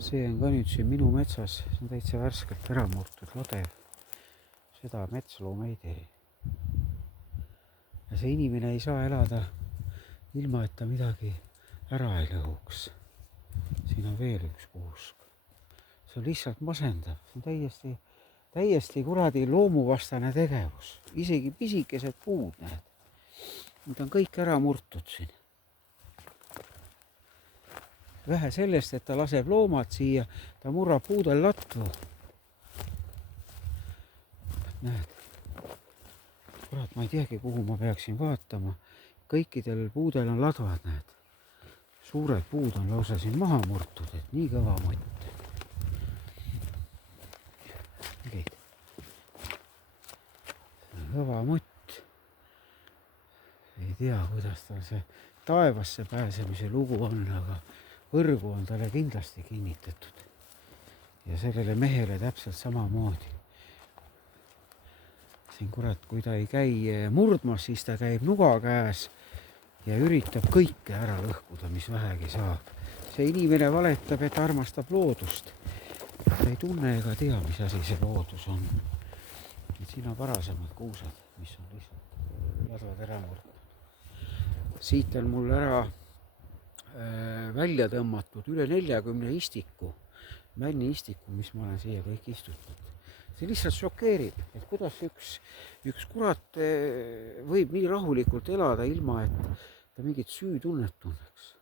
See on ka nüüd siin minu metsas, see on täitsa värskelt ära murtud lodev. Seda metsloom ei tee. Ja see inimene ei saa elada ilma, et ta midagi ära ei lõhuks. Siin on veel üks kuusk. See on lihtsalt masendav. See on täiesti kuradi loomuvastane tegevus. Isegi pisikesed puud, näed. Need on kõik ära murtud siin. Vähe sellest, et ta laseb loomad siia, ta murrab puudel latvu. Näed. Kurat, ma ei teagi, kuhu ma peaksin vaatama. Kõikidel puudel on ladvad, näed. Suured puud on lausa siin maha murtud, et nii kõva mott. Kõva mott. Ei tea, kuidas tal see taevasse pääsemise lugu on, aga võrgu on talle kindlasti kinnitatud. Ja sellele mehele täpselt samamoodi. Siin kurat, kui ta ei käi murdmas, siis ta käib nuga käes ja üritab kõike ära lõhkuda, mis vähegi saab. See inimene valetab, et armastab loodust. Ta ei tunne ega tea, mis asi see loodus on. Siin on varasemad kuusad, mis on lihtsalt ladvad ära murdnud. Siit on mul ära välja tõmmatud üle 40 istiku, männi istiku, mis ma olen siia kõik istutanud. See lihtsalt šokeerib, et kuidas üks kurat võib nii rahulikult elada ilma, et ta mingit süütunnet tunneks.